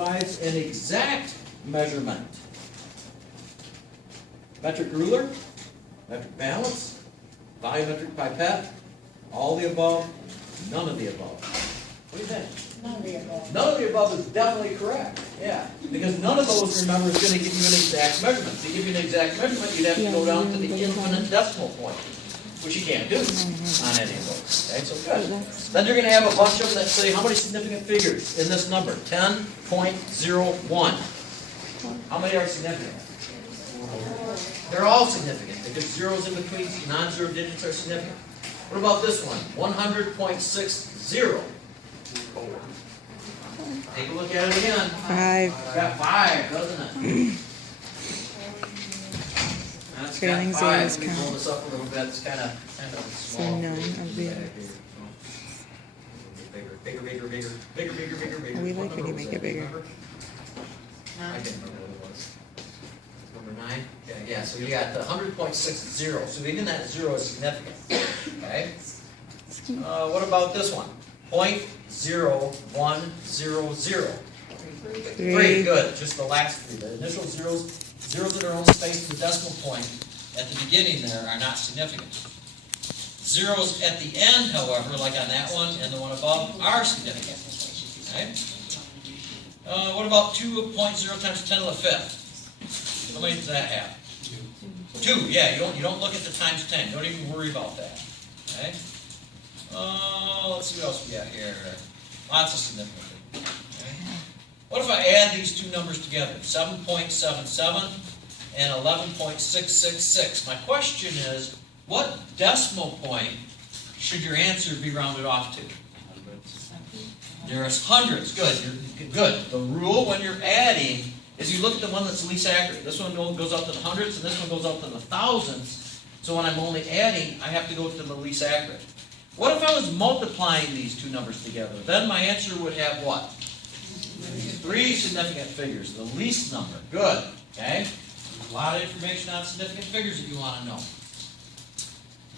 provides an exact measurement? Metric ruler, metric balance, volumetric pipette, all the above, none of the above. What do you think? None of the above. None of the above is definitely correct. Yeah, because none of those, remember, is going to give you an exact measurement. To give you an exact measurement, you'd have to go down to the infinite decimal point, which you can't do on any of those. Okay, so good. Then you're going to have a bunch of them that say how many significant figures in this number? 10.01. How many are significant? They're all significant because zeros in between non-zero digits are significant. What about this one? 100.60. Take a look at it again. 5. Got 5, doesn't it? That's got Trailing 5. zeros Let me pull count. this up a little bit. It's kind of So small. 9 of the Bigger. We like when you make it bigger. I can't remember what it was. Number 9? Okay, yeah, so you got the 100.60. So even that 0 is significant. Okay? What about this one? 0.0100. 3, good. Just the last 3. The initial zeros that are only spaced to the decimal point at the beginning there are not significant. Zeros at the end, however, like on that one and the one above, are significant. Okay? What about 2.0 times 10 to the 5th? How many does that have? 2. Yeah, you don't look at the times 10. You don't even worry about that. Okay? Let's see what else we got here. Lots of significant things. Okay? What if I add these two numbers together? 7.77 and 11.666. My question is, what decimal point should your answer be rounded off to? There's hundreds. Good. Good. The rule when you're adding is you look at the one that's least accurate. This one goes up to the hundreds, and this one goes up to the thousands. So when I'm only adding, I have to go to the least accurate. What if I was multiplying these two numbers together? Then my answer would have what? 3 significant figures, the least number. Good. Okay? There's a lot of information on significant figures that you want to know.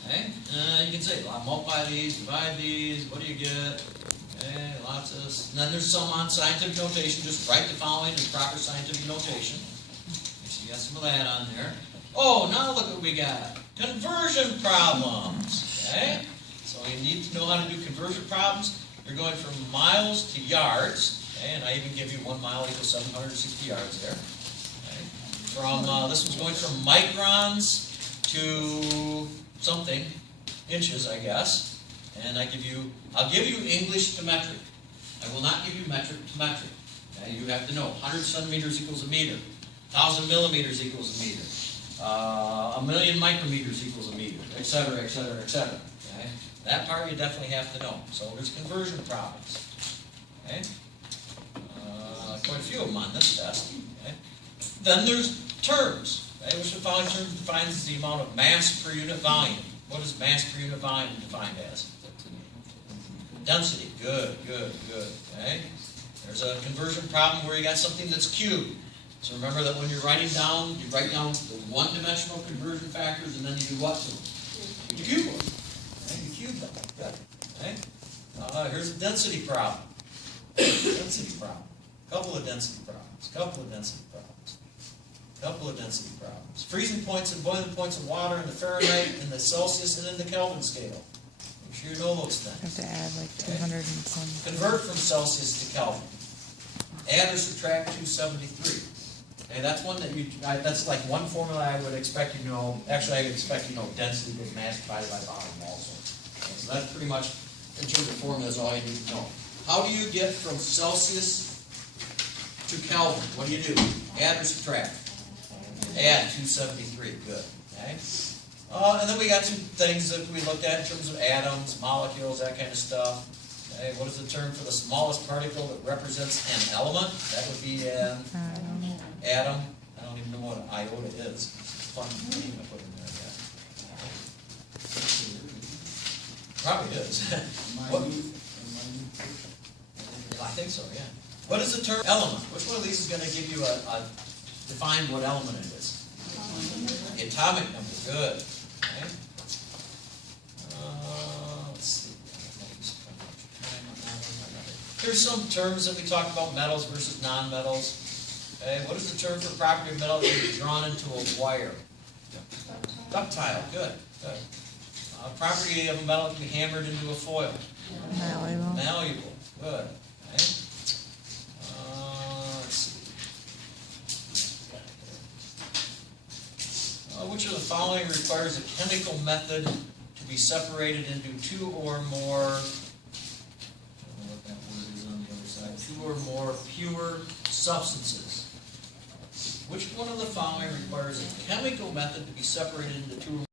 Okay? You can say, multiply these, divide these, what do you get? Okay, lots of this. And then there's some on scientific notation. Just write the following in proper scientific notation. So you got some of that on there. Oh, now look what we got. Conversion problems. Okay? So you need to know how to do conversion problems. You're going from miles to yards. Okay? And I even give you 1 mile equals 760 yards there. Okay? This one's going from microns to something, inches, I guess. And I'll give you English to metric. I will not give you metric to metric. Okay? You have to know 100 centimeters equals a meter, 1,000 millimeters equals a meter, 1,000,000 micrometers equals a meter, etc., etc., etc. Okay? That part you definitely have to know. So there's conversion problems. Okay? Quite a few of them on this test. Okay? Then there's terms. Okay? Which the following terms defines the amount of mass per unit volume. What is mass per unit volume defined as? Density. Good. Okay? There's a conversion problem where you got something that's cubed. So remember that when you're writing down, you write down the one-dimensional conversion factors, and then you do what to them? You cube them. Okay? You cube them. Good. Okay? Here's a density problem. Density problem. Couple of density problems. Freezing points and boiling points of water in the Fahrenheit, in the Celsius, and in the Kelvin scale. Make sure you know those things. Have to add like 200 and some. Convert from Celsius to Kelvin. Add or subtract 273. Okay, that's one that that's like one formula I would expect you know. Actually, I would expect you know density equals mass divided by volume also. Okay, so that's pretty much, in terms of formulas, all you need to know. How do you get from Celsius to Kelvin? What do you do? Add or subtract? Add 273. Good. Okay. And then we got some things that we looked at in terms of atoms, molecules, that kind of stuff. Okay. What is the term for the smallest particle that represents an element? That would be an atom. I don't even know what an iota is. It's a fun name to put in there. Yeah. Probably is. I think so, yeah. What is the term element? Which one of these is going to give you define what element it is? Atomic number. Good. Okay. Let's see. Here's some terms that we talked about, metals versus non-metals. Okay, what is the term for property of metal that can be drawn into a wire? Ductile, good, good. Property of a metal that can be hammered into a foil. Malleable. Malleable, good. Okay. Let's see. Which of the following requires a chemical method to be separated into two or more, I don't know what that word is on the other side, two or more pure substances? Which one of the following requires a chemical method to be separated into two or